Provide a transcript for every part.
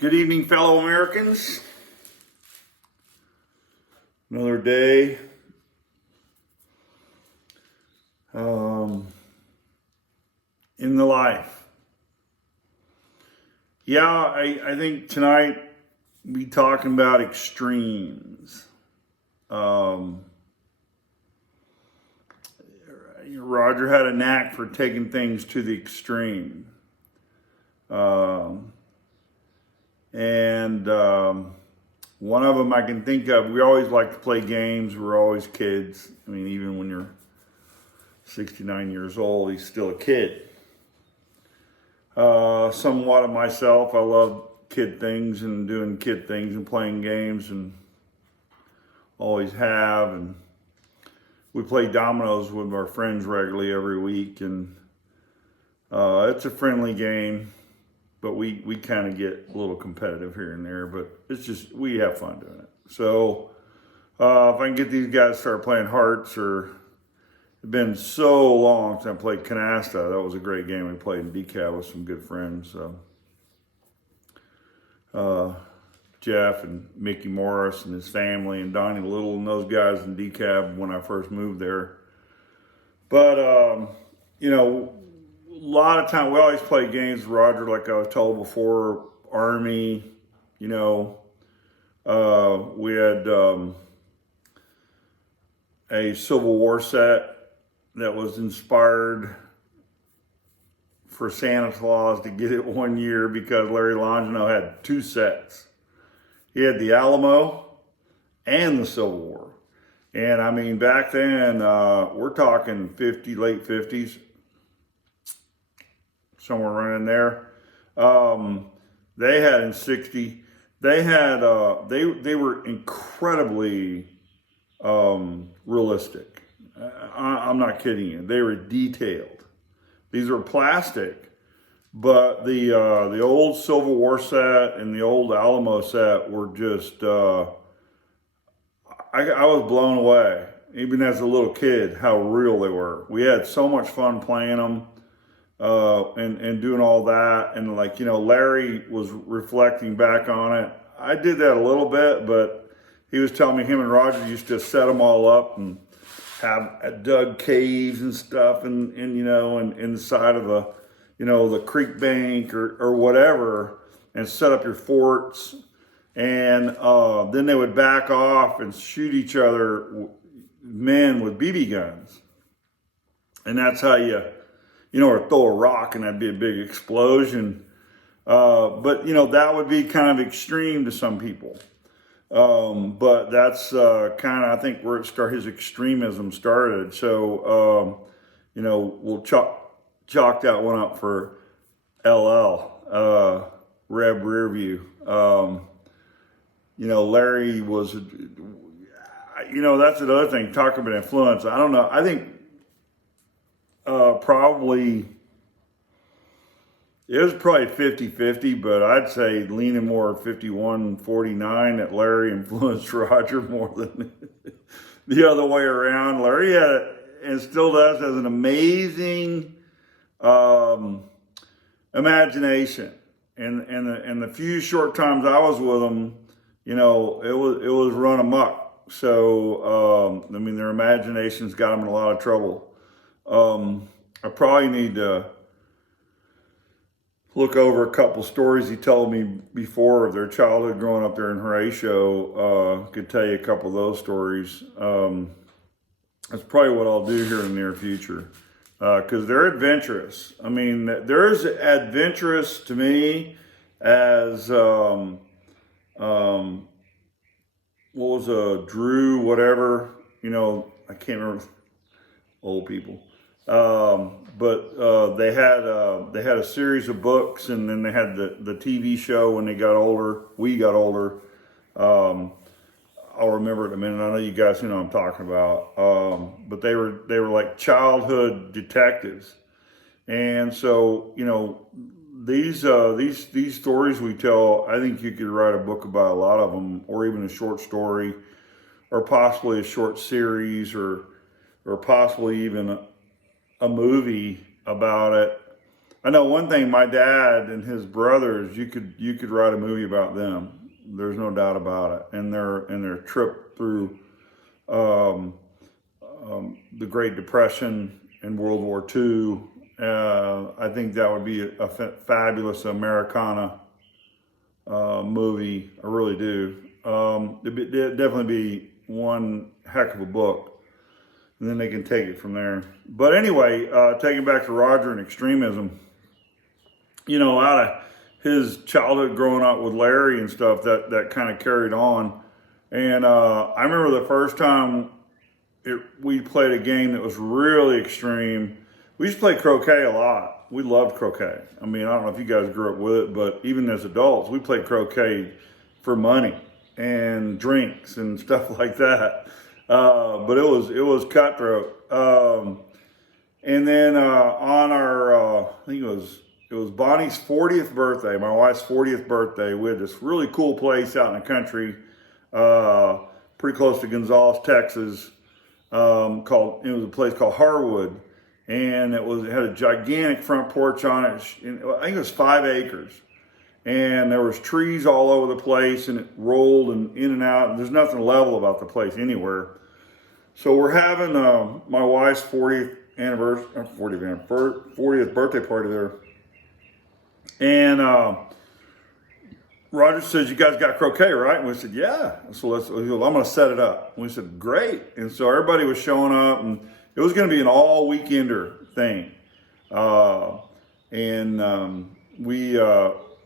Good evening, fellow Americans. Another day. In the life. Yeah, I think tonight we talking about extremes. Roger had a knack for taking things to the extreme. One of them I can think of, we always like to play games. We're always kids. I mean, even when you're 69 years old, he's still a kid. Somewhat of myself, I love kid things and doing kid things and playing games, and always have. And we play dominoes with our friends regularly every week, and it's a friendly game. But we kind of get a little competitive here and there, but it's just, we have fun doing it. So if I can get these guys to start playing hearts, or it's been so long since I played canasta. That was a great game we played in DeKalb with some good friends. Jeff and Mickey Morris and his family, and Donnie Little and those guys in DeKalb when I first moved there. But, a lot of time, we always play games with Roger, like I was told before, Army, we had a Civil War set that was inspired for Santa Claus to get it one year because Larry Longino had two sets. He had the Alamo and the Civil War. And I mean, back then, we're talking late 50s. Somewhere around in there. They had in 60, they had, they were incredibly realistic. I'm not kidding you. They were detailed. These were plastic, but the old Civil War set and the old Alamo set were just, I was blown away, even as a little kid, how real they were. We had so much fun playing them. And doing all that, and Larry was reflecting back on it. I did that a little bit, but he was telling me him and Roger used to set them all up and have dug caves and stuff, and inside of the creek bank or whatever, and set up your forts, and then they would back off and shoot each other, men with BB guns, and that's how or throw a rock and that'd be a big explosion. But that would be kind of extreme to some people. But that's kind of, I think, where his extremism started. So, we'll chalk that one up for LL, Reb Rearview. Larry was, that's another thing, talk about influence. I don't know. I think, it was probably 50-50, but I'd say leaning more 51-49 that Larry influenced Roger more than the other way around. Larry had, and still does, has an amazing imagination. And the few short times I was with him, it was run amok. So, their imaginations got them in a lot of trouble. I probably need to look over a couple stories he told me before of their childhood growing up there in Horatio. Could tell you a couple of those stories. That's probably what I'll do here in the near future, because they're adventurous. I mean, they're as adventurous to me as what was Drew, whatever, I can't remember, old people. But they had a series of books, and then they had the TV show when they got older. We got older. I'll remember it in a minute. I know you guys know what I'm talking about. But they were like childhood detectives, and so these stories we tell. I think you could write a book about a lot of them, or even a short story, or possibly a short series, or possibly even a movie about it. I know one thing, my dad and his brothers, you could write a movie about them. There's no doubt about it. And their trip through um, the Great Depression and World War II. I think that would be a fabulous Americana movie. I really do. It'd definitely be one heck of a book. And then they can take it from there. But anyway, taking back to Roger and extremism, out of his childhood growing up with Larry and stuff, that kind of carried on. And I remember the first time we played a game that was really extreme. We used to play croquet a lot. We loved croquet. I mean, I don't know if you guys grew up with it, but even as adults, we played croquet for money and drinks and stuff like that. But it was cutthroat. And then on our, I think it was Bonnie's 40th birthday, my wife's 40th birthday. We had this really cool place out in the country, pretty close to Gonzales, Texas. It was a place called Harwood, and it had a gigantic front porch on it. I think it was 5 acres, and there was trees all over the place, and it rolled and in and out. And there's nothing level about the place anywhere. So we're having my wife's 40th birthday party there, and Roger says, "You guys got croquet, right?" And we said, "Yeah." So I'm going to set it up. And we said, "Great." And so everybody was showing up, and it was going to be an all weekender thing.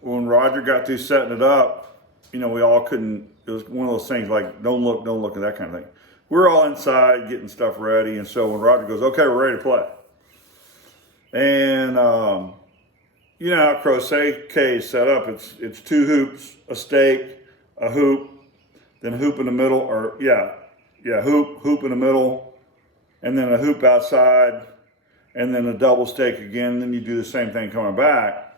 When Roger got through setting it up, we all couldn't. It was one of those things like don't look at that kind of thing. We're all inside getting stuff ready, and so when Roger goes, "Okay, we're ready to play," and you know how croquet is set up. It's 2 hoops, a stake, a hoop, then a hoop in the middle, hoop in the middle, and then a hoop outside, and then a double stake again. Then you do the same thing coming back.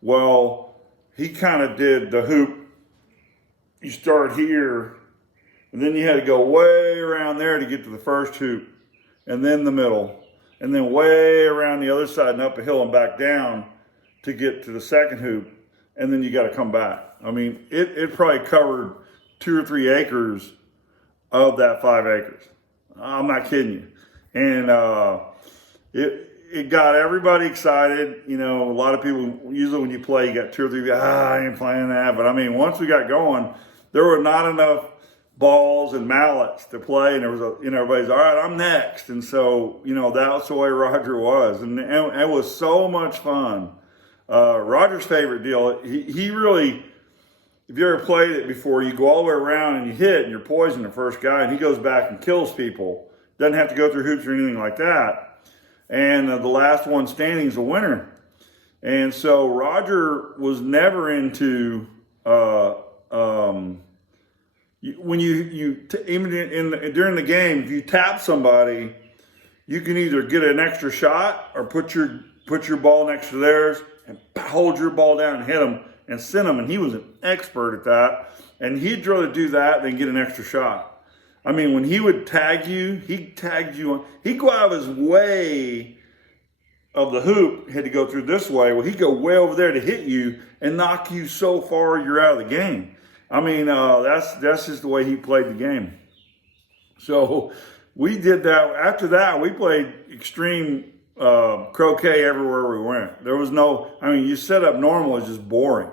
Well, he kind of did the hoop. You start here, and then you had to go way around there to get to the first hoop, and then the middle, and then way around the other side and up a hill and back down to get to the second hoop, and then you got to come back. I mean, it probably covered 2 or 3 acres of that 5 acres. I'm not kidding you. And it got everybody excited. A lot of people, usually when you play, you got 2 or 3, I ain't playing that. But I mean, once we got going, there were not enough balls and mallets to play, and there was everybody's, all right, I'm next. And so, that's the way Roger was. And it was so much fun. Roger's favorite deal, he really, if you ever played it before, you go all the way around and you hit and you're poisoning the first guy, and he goes back and kills people. Doesn't have to go through hoops or anything like that. And the last one standing is the winner. And so Roger was never into, when during the game, if you tap somebody, you can either get an extra shot or put your ball next to theirs and hold your ball down and hit them and send them. And he was an expert at that. And he'd rather do that than get an extra shot. I mean, when he would tag you, he'd go out of his way of the hoop, had to go through this way. Well, he'd go way over there to hit you and knock you so far you're out of the game. I mean, that's just the way he played the game. So we did that. After that, we played extreme croquet everywhere we went. There was you set up normal is just boring.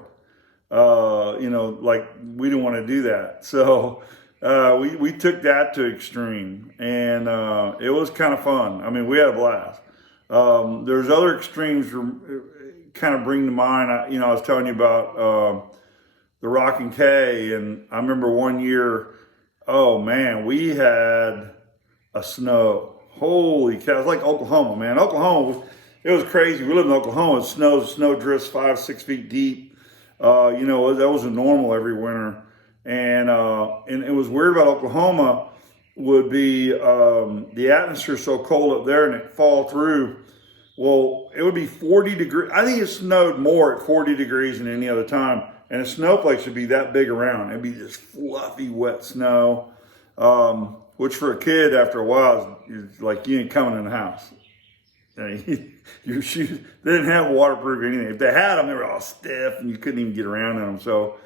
Like we didn't want to do that. So we took that to extreme, and it was kind of fun. I mean, we had a blast. There's other extremes kind of bring to mind. I was telling you about the Rockin' K, and I remember one year, oh man, we had a snow. Holy cow, it's like Oklahoma, man. Oklahoma, it was crazy. We lived in Oklahoma. Snow drifts 5-6 feet deep. That wasn't normal every winter. And it was weird about Oklahoma would be the atmosphere so cold up there and it fall through. Well, it would be 40 degrees. I think it snowed more at 40 degrees than any other time. And the snowflakes would be that big around. It'd be this fluffy, wet snow, which for a kid after a while is like you ain't coming in the house. Your shoes, they didn't have waterproof anything. If they had them, they were all stiff and you couldn't even get around in them. So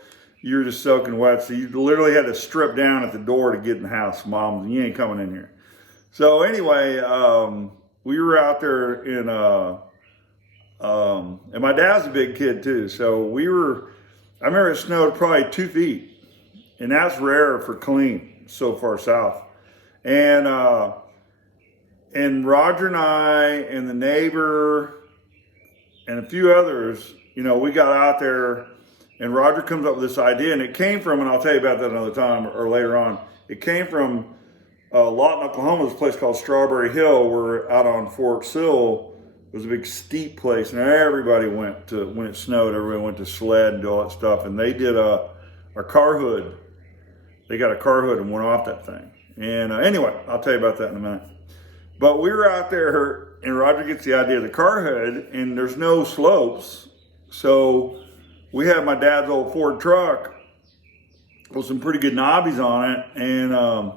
you were just soaking wet. So you literally had to strip down at the door to get in the house. Mom, you ain't coming in here. So anyway, we were out there in, and my dad's a big kid too. So I remember it snowed probably 2 feet, and that's rare for Killeen, so far south. And Roger and I and the neighbor and a few others, we got out there, and Roger comes up with this idea, and it came from, and I'll tell you about that another time or later on. It came from Lawton, Oklahoma, this place called Strawberry Hill. We're out on Fort Sill. It was a big steep place, and everybody went to, when it snowed, everybody went to sled and do all that stuff. And they did a car hood. They got a car hood and went off that thing. And anyway, I'll tell you about that in a minute. But we were out there, and Roger gets the idea of the car hood, and there's no slopes. So we had my dad's old Ford truck with some pretty good knobbies on it, and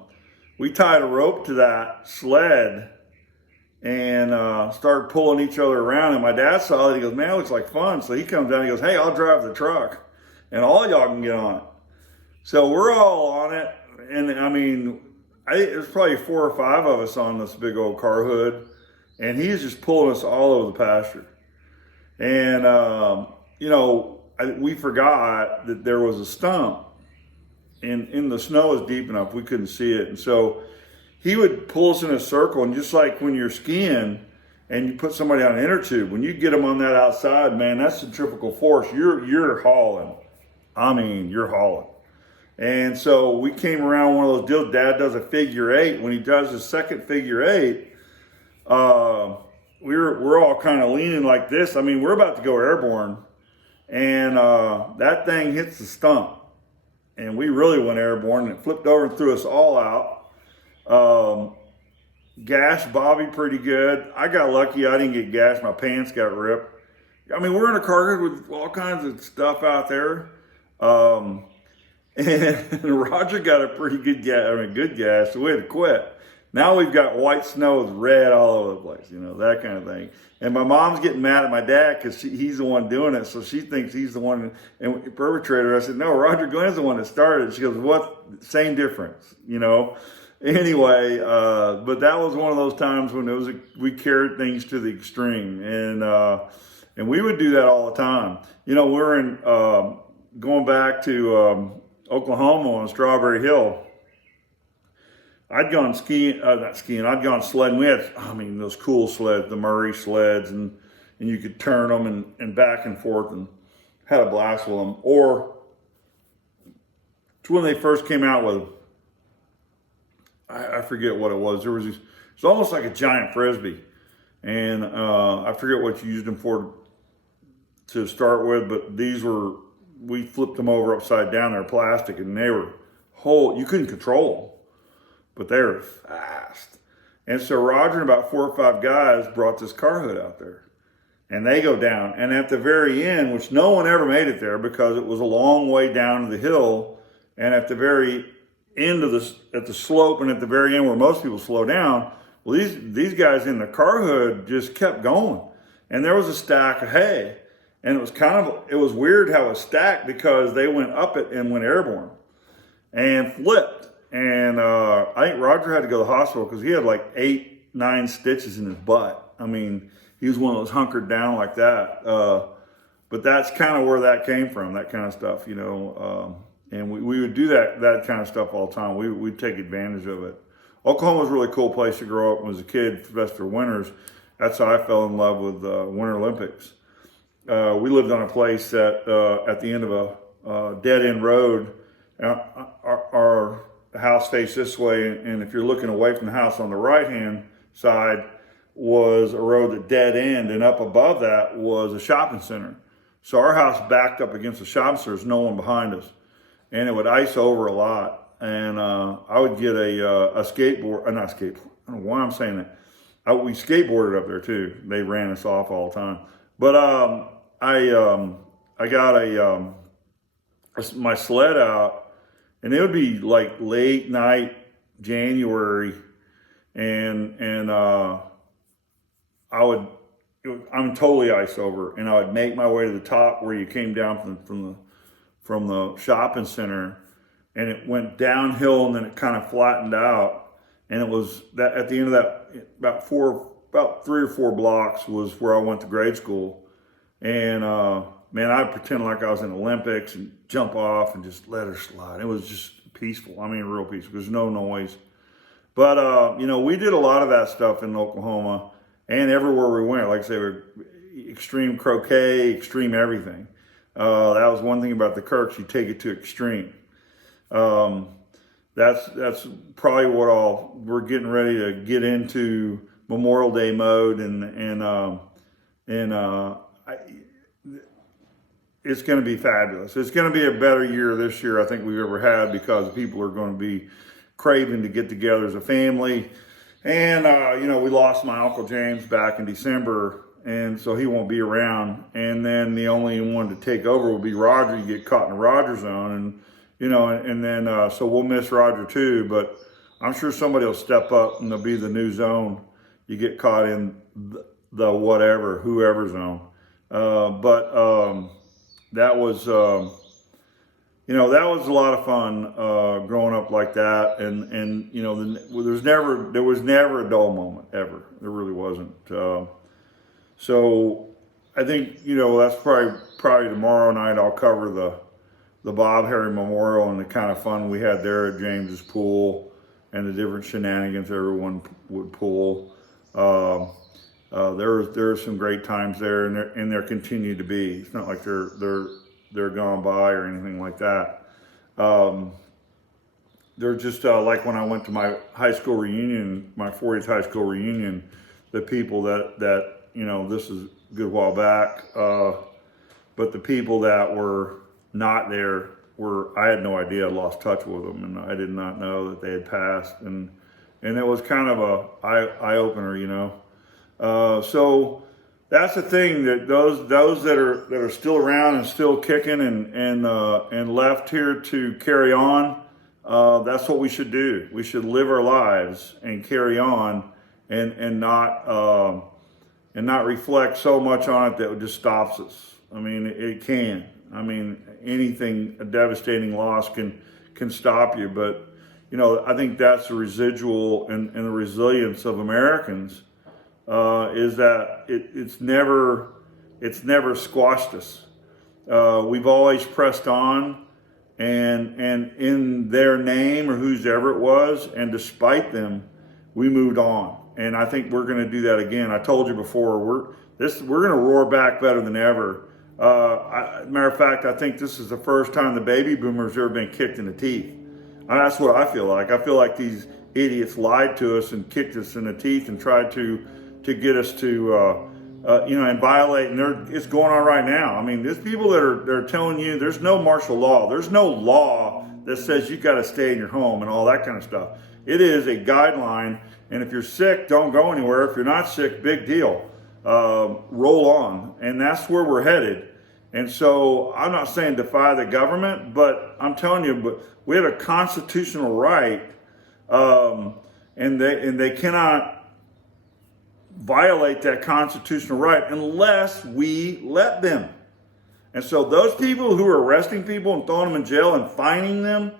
we tied a rope to that sled and started pulling each other around. And my dad saw it. He goes, man, it looks like fun. So he comes down and he goes, hey, I'll drive the truck, and all y'all can get on it. So we're all on it, and I mean, there's probably 4 or 5 of us on this big old car hood, and he's just pulling us all over the pasture. And, we forgot that there was a stump, and in the snow is deep enough, we couldn't see it. And so he would pull us in a circle, and just like when you're skiing and you put somebody on an inner tube, when you get them on that outside, man, that's centrifugal force. You're hauling. I mean, you're hauling. And so we came around one of those deals. Dad does a figure 8. When he does his second figure 8, we're all kind of leaning like this. I mean, we're about to go airborne, and that thing hits the stump, and we really went airborne, and it flipped over and threw us all out. Gashed Bobby pretty good. I got lucky. I didn't get gashed. My pants got ripped. I mean, we're in a car with all kinds of stuff out there. And Roger got a pretty good gas, so we had to quit. Now we've got white snow with red all over the place, that kind of thing. And my mom's getting mad at my dad because he's the one doing it, so she thinks he's the one and perpetrator. I said, no, Roger Glenn's the one that started. She goes, what? Same difference, Anyway, but that was one of those times when we carried things to the extreme, and we would do that all the time. We're in going back to Oklahoma on Strawberry Hill. I'd gone I'd gone sledding. We had, those cool sleds, the Murray sleds, and you could turn them and back and forth, and had a blast with them. Or it's when they first came out with, I forget what it was. It's almost like a giant Frisbee. And I forget what you used them for to start with, but we flipped them over upside down. They're plastic, and they were you couldn't control them, but they were fast. And so Roger and about 4 or 5 guys brought this car hood out there, and they go down. And at the very end, which no one ever made it there because it was a long way down to the hill, and at the very end of at the slope, and at the very end where most people slow down, well, these guys in the car hood just kept going. And there was a stack of hay. And it was weird how it was stacked because they went up it and went airborne and flipped. And I think Roger had to go to the hospital because he had like 8, 9 stitches in his butt. I mean, he was one of those hunkered down like that. But that's kind of where that came from, that kind of stuff, and we would do that kind of stuff all the time. We'd take advantage of it. Oklahoma was a really cool place to grow up as a kid, especially for winters. That's how I fell in love with Winter Olympics. We lived on a place that at the end of a dead-end road. Our house faced this way, and if you're looking away from the house on the right-hand side was a road that dead end, and up above that was a shopping center. So our house backed up against the shopping center. There's no one behind us, and it would ice over a lot. And I would get a skateboard, not skateboard. I don't know why I'm saying that. We skateboarded up there too. They ran us off all the time. But I got my sled out, and it would be like late night January, and I I'm totally ice over, and I would make my way to the top where you came down from the shopping center, and it went downhill and then it kind of flattened out, and it was that at the end of that about 3 or 4 blocks was where I went to grade school, and man, I'd pretend like I was in the Olympics and jump off and just let her slide. It was just peaceful. I mean, real peaceful. There's no noise. But, we did a lot of that stuff in Oklahoma and everywhere we went. Like I say, we're extreme croquet, extreme everything. That was one thing about the Kirks. You take it to extreme. That's probably what we're getting ready to get into Memorial Day mode. It's going to be fabulous. It's going to be a better year this year I think we've ever had, because people are going to be craving to get together as a family. And, we lost my Uncle James back in December, and so he won't be around. And then the only one to take over will be Roger. You get caught in the Roger zone, and so we'll miss Roger too, but I'm sure somebody will step up and there'll be the new zone. You get caught in the whoever zone. That was, that was a lot of fun growing up like that, and there was never a dull moment ever. There really wasn't. So I think that's probably tomorrow night I'll cover the Bob Harry Memorial and the kind of fun we had there at James's pool and the different shenanigans everyone would pull. There are some great times there, and there continue to be. It's not like they're gone by or anything like that. They're just like when I went to my high school reunion, my 40th high school reunion, the people that this is a good while back, but the people that were not there I had no idea. I lost touch with them, and I did not know that they had passed, and it was kind of a eye opener, So that's the thing, that those that are still around and still kicking and left here to carry on, that's what we should do. We should live our lives and carry on, and not reflect so much on it that it just stops us. I mean, it can. I mean, a devastating loss can stop you, but I think that's the residual and the resilience of Americans. Is that it's never squashed us. We've always pressed on, and in their name or whoever it was, and despite them, we moved on. And I think we're going to do that again. I told you before, we're going to roar back better than ever. Matter of fact, I think this is the first time the baby boomers have ever been kicked in the teeth. That's what I feel like. I feel like these idiots lied to us and kicked us in the teeth and tried to get us to, and violate, and it's going on right now. I mean, there's people that are telling you there's no martial law. There's no law that says you got to stay in your home and all that kind of stuff. It is a guideline, and if you're sick, don't go anywhere. If you're not sick, big deal. Roll on, and that's where we're headed. And so I'm not saying defy the government, but I'm telling you, but we have a constitutional right, and they cannot violate that constitutional right unless we let them. And so those people who are arresting people and throwing them in jail and fining them,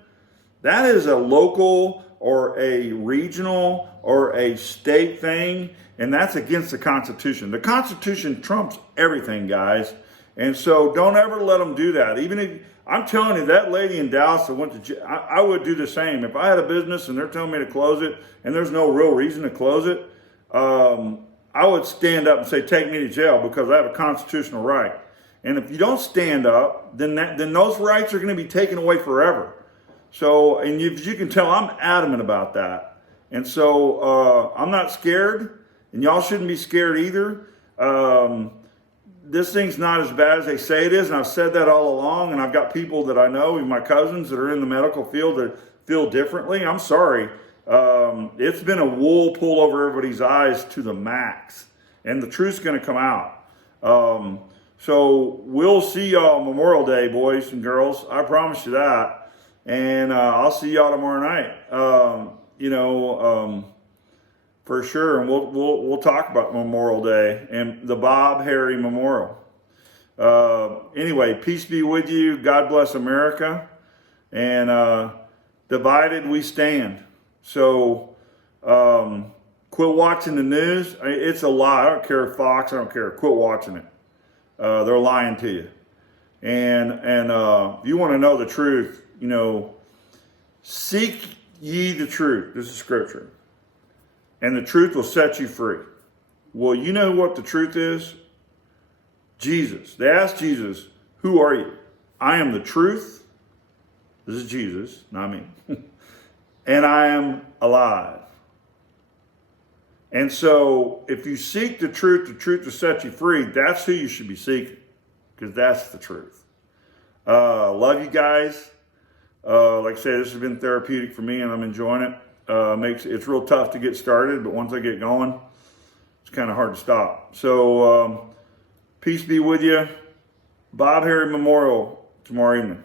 that is a local or a regional or a state thing, and that's against the Constitution. The Constitution trumps everything, guys. And so don't ever let them do that. Even if, I'm telling you, that lady in Dallas that went to jail, I would do the same. If I had a business and they're telling me to close it and there's no real reason to close it, I would stand up and say, take me to jail, because I have a constitutional right. And if you don't stand up, then those rights are going to be taken away forever. So, and as you can tell, I'm adamant about that. And so I'm not scared, and y'all shouldn't be scared either. This thing's not as bad as they say it is, and I've said that all along, and I've got people that I know, even my cousins that are in the medical field, that feel differently. I'm sorry. It's been a wool pull over everybody's eyes to the max, and the truth's going to come out. So we'll see y'all Memorial Day, boys and girls. I promise you that. And I'll see y'all tomorrow night. For sure, and we'll talk about Memorial Day and the Bob Harry Memorial. Anyway, peace be with you. God bless America, and divided we stand. So quit watching the news. It's a lie. I don't care, Fox. I don't care. Quit watching it. They're lying to you. And if you want to know the truth, seek ye the truth. This is scripture. And the truth will set you free. Well, you know what the truth is? Jesus. They asked Jesus, who are you? I am the truth. This is Jesus, not me. And I am alive. And so if you seek the truth will set you free. That's who you should be seeking, because that's the truth. Love you guys. Like I said, this has been therapeutic for me, and I'm enjoying it. It's real tough to get started, but once I get going, it's kind of hard to stop. So peace be with you. Bob Harry Memorial tomorrow evening.